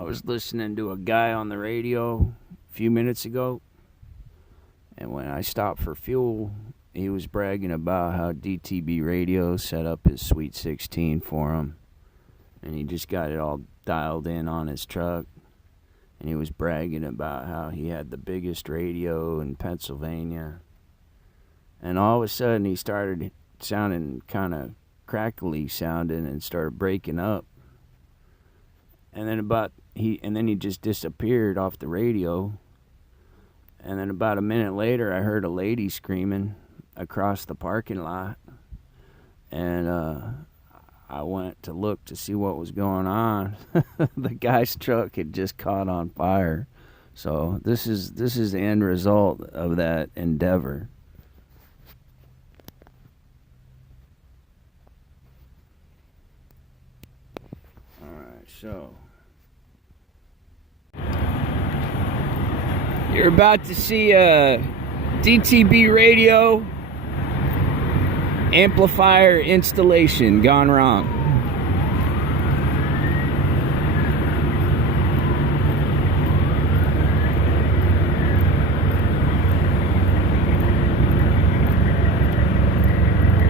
I was listening to a guy on the radio a few minutes ago, and when I stopped for fuel, he was bragging about how DTB radio set up his Sweet 16 for him, and he just got it all dialed in on his truck, and he was bragging about how he had the biggest radio in Pennsylvania, and all of a sudden he started sounding kind of crackly sounding and started breaking up, and then he just disappeared off the radio. And then about a minute later, I heard a lady screaming across the parking lot. And I went to look to see what was going on. The guy's truck had just caught on fire. So this is the end result of that endeavor. All right, so you're about to see a DTB radio amplifier installation gone wrong.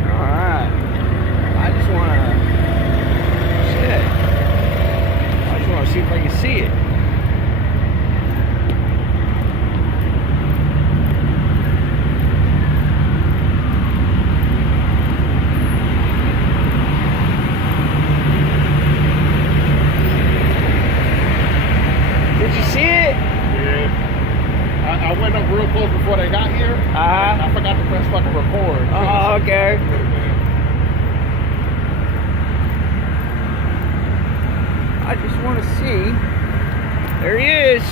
Alright. I just want to see if I can see it. I went up real close before they got here. I forgot to press fucking record. Oh, okay. I just want to see. There he is.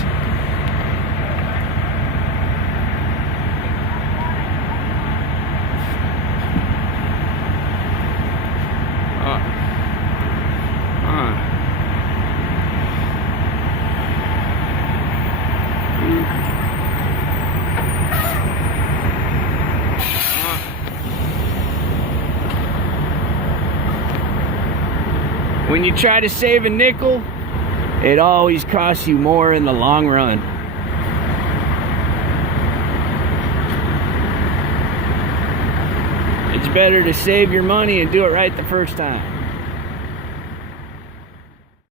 When you try to save a nickel, it always costs you more in the long run. It's better to save your money and do it right the first time.